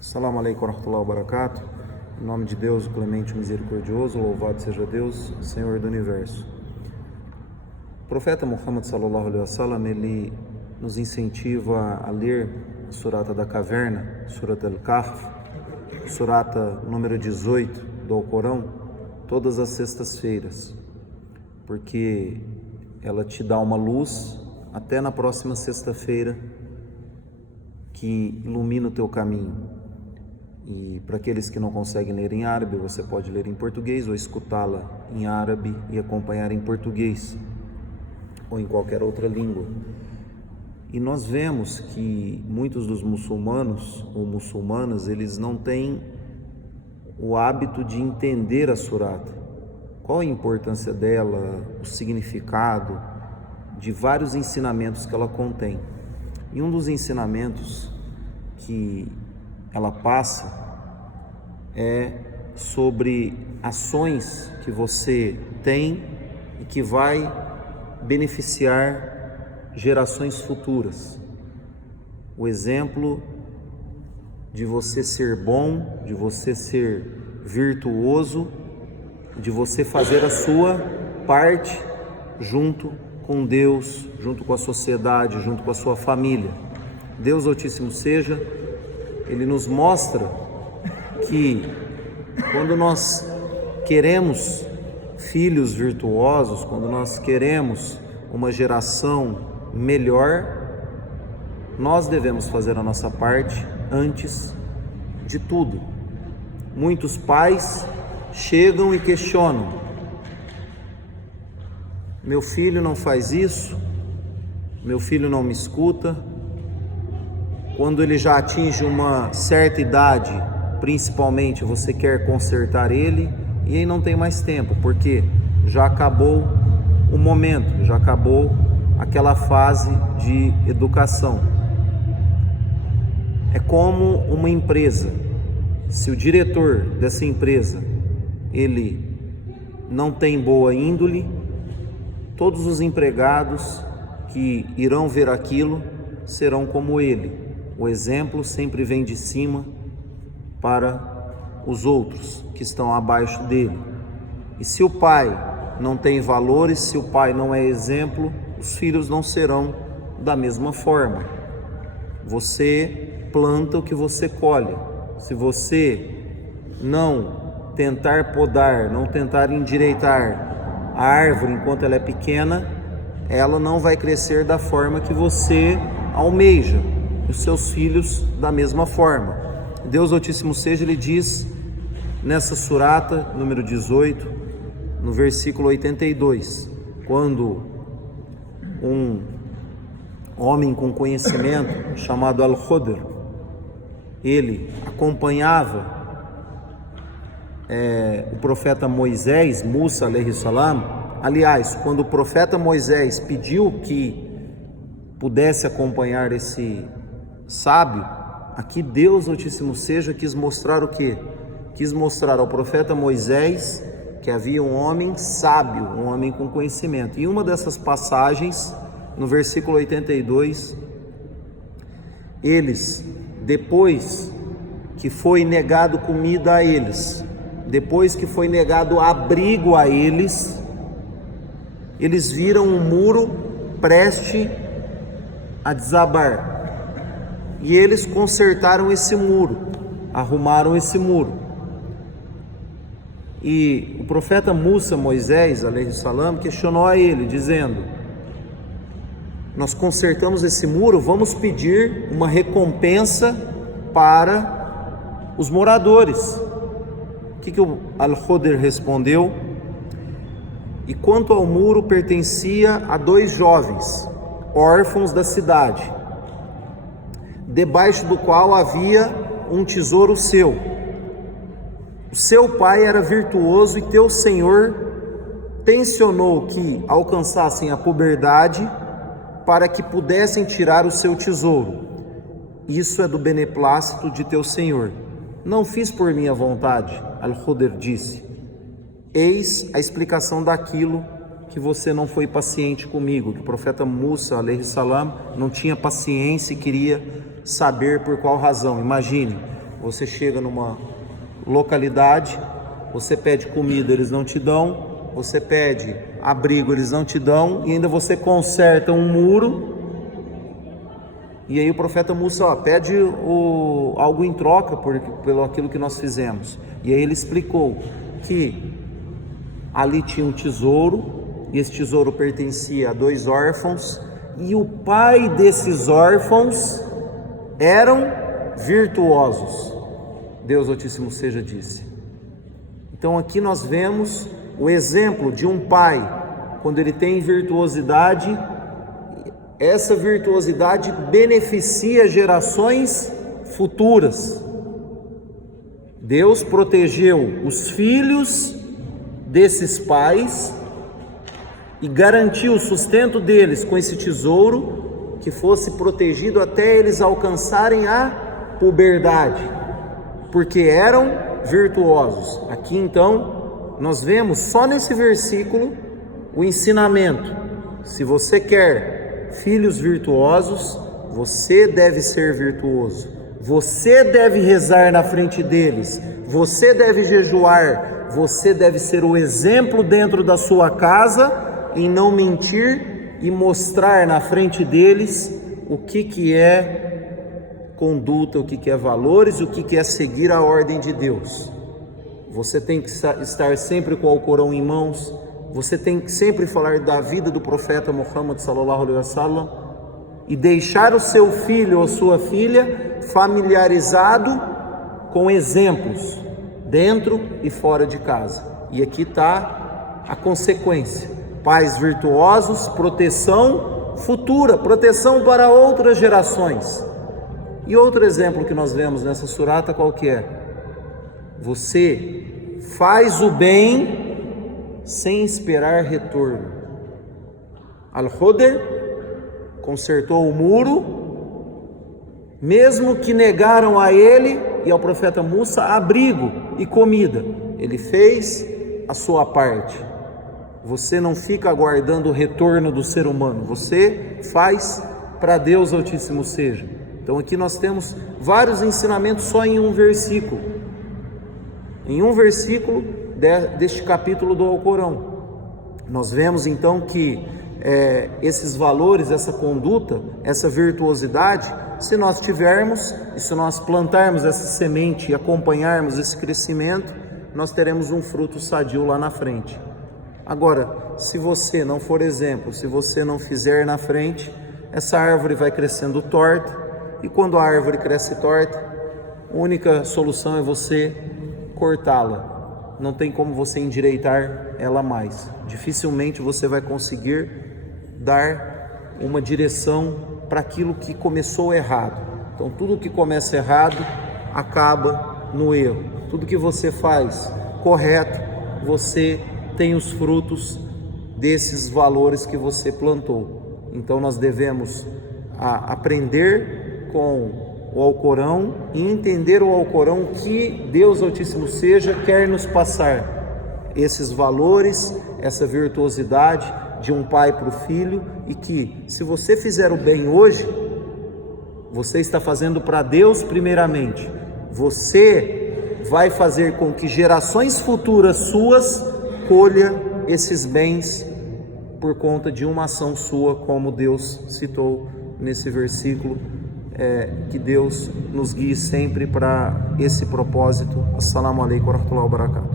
Assalamu alaikum warahmatullahi wabarakatuh. Em nome de Deus, o clemente, o misericordioso, louvado seja Deus, Senhor do Universo. O profeta Muhammad sallallahu alaihi wasallam, ele nos incentiva a ler a Surata da Caverna, Surat al-Kahf, Surata número 18 do Alcorão, todas as sextas-feiras, porque ela te dá uma luz até na próxima sexta-feira que ilumina o teu caminho. E para aqueles que não conseguem ler em árabe, você pode ler em português ou escutá-la em árabe e acompanhar em português ou em qualquer outra língua. E nós vemos que muitos dos muçulmanos ou muçulmanas, eles não têm o hábito de entender a surata. Qual a importância dela, o significado de vários ensinamentos que ela contém. E um dos ensinamentos que ela passa é sobre ações que você tem e que vai beneficiar gerações futuras. O exemplo de você ser bom, de você ser virtuoso, de você fazer a sua parte junto com Deus, junto com a sociedade, junto com a sua família. Deus Altíssimo seja, Ele nos mostra que quando nós queremos filhos virtuosos, quando nós queremos uma geração melhor, nós devemos fazer a nossa parte antes de tudo. Muitos pais chegam e questionam: meu filho não faz isso, meu filho não me escuta. Quando ele já atinge uma certa idade, principalmente, você quer consertar ele e aí não tem mais tempo, porque já acabou o momento, já acabou aquela fase de educação. É como uma empresa. Se o diretor dessa empresa, ele não tem boa índole, todos os empregados que irão ver aquilo serão como ele. O exemplo sempre vem de cima para os outros que estão abaixo dele. E se o pai não tem valores, se o pai não é exemplo, os filhos não serão da mesma forma. Você planta o que você colhe. Se você não tentar podar, não tentar endireitar a árvore enquanto ela é pequena, ela não vai crescer da forma que você almeja. Os seus filhos da mesma forma. Deus Altíssimo seja, Ele diz nessa surata número 18, no versículo 82, quando um homem com conhecimento chamado Al-Khudr, ele acompanhava o profeta Moisés, Musa alayhi salam. Aliás, quando o profeta Moisés pediu que pudesse acompanhar esse sábio, aqui Deus Altíssimo seja quis mostrar o quê? Quis mostrar ao profeta Moisés que havia um homem sábio, um homem com conhecimento. E uma dessas passagens, no versículo 82, eles, depois que foi negado comida a eles, depois que foi negado abrigo a eles, eles viram um muro preste a desabar. E eles consertaram esse muro, arrumaram esse muro. E o profeta Musa, Moisés, alayhi salam, questionou a ele, dizendo: nós consertamos esse muro, vamos pedir uma recompensa para os moradores. O que o Al-Khudr respondeu? E quanto ao muro, pertencia a 2 jovens, órfãos da cidade, debaixo do qual havia um tesouro seu. O seu pai era virtuoso e teu Senhor tensionou que alcançassem a puberdade para que pudessem tirar o seu tesouro. Isso é do beneplácito de teu Senhor. Não fiz por minha vontade, Al-Khudr disse. Eis a explicação daquilo que você não foi paciente comigo, que o profeta Musa alayhi salam não tinha paciência e queria saber por qual razão. Imagine, Você chega numa localidade, você pede comida, eles não te dão, você pede abrigo, eles não te dão, e ainda você conserta um muro. E aí o profeta Musa pede algo em troca pelo aquilo que nós fizemos. E aí ele explicou que ali tinha um tesouro, e esse tesouro pertencia a 2 órfãos, e o pai desses órfãos eram virtuosos. Deus Altíssimo seja disse. Então aqui nós vemos o exemplo de um pai, quando ele tem virtuosidade, essa virtuosidade beneficia gerações futuras. Deus protegeu os filhos desses pais e garantiu o sustento deles com esse tesouro, que fosse protegido até eles alcançarem a puberdade, porque eram virtuosos. Aqui então nós vemos só nesse versículo o ensinamento: se você quer filhos virtuosos, você deve ser virtuoso, você deve rezar na frente deles, você deve jejuar, você deve ser o exemplo dentro da sua casa em não mentir e mostrar na frente deles o que é conduta, o que é valores, o que é seguir a ordem de Deus. Você tem que estar sempre com o Alcorão em mãos, você tem que sempre falar da vida do profeta Muhammad sallallahu alaihi wasallam e deixar o seu filho ou sua filha familiarizado com exemplos dentro e fora de casa. E aqui está a consequência: pais virtuosos, proteção futura, proteção para outras gerações. E outro exemplo que nós vemos nessa surata qual que é? Você faz o bem sem esperar retorno. Al-Hudr consertou o muro, mesmo que negaram a ele e ao profeta Musa abrigo e comida. Ele fez a sua parte. Você não fica aguardando o retorno do ser humano, você faz para Deus Altíssimo seja. Então aqui nós temos vários ensinamentos só em um versículo. Em um versículo deste capítulo do Alcorão. Nós vemos então que esses valores, essa conduta, essa virtuosidade, se nós tivermos e se nós plantarmos essa semente e acompanharmos esse crescimento, nós teremos um fruto sadio lá na frente. Agora, se você não for exemplo, se você não fizer na frente, essa árvore vai crescendo torta, e quando a árvore cresce torta, a única solução é você cortá-la. Não tem como você endireitar ela mais. Dificilmente você vai conseguir dar uma direção para aquilo que começou errado. Então tudo que começa errado acaba no erro. Tudo que você faz correto, você tem os frutos desses valores que você plantou. Então nós devemos aprender com o Alcorão e entender o Alcorão que Deus Altíssimo seja quer nos passar esses valores, essa virtuosidade de um pai para o filho, e que se você fizer o bem hoje, você está fazendo para Deus primeiramente. Você vai fazer com que gerações futuras suas colha esses bens por conta de uma ação sua, como Deus citou nesse versículo. Que Deus nos guie sempre para esse propósito. Assalamu alaikum wa rahmatullahi wa barakatuh.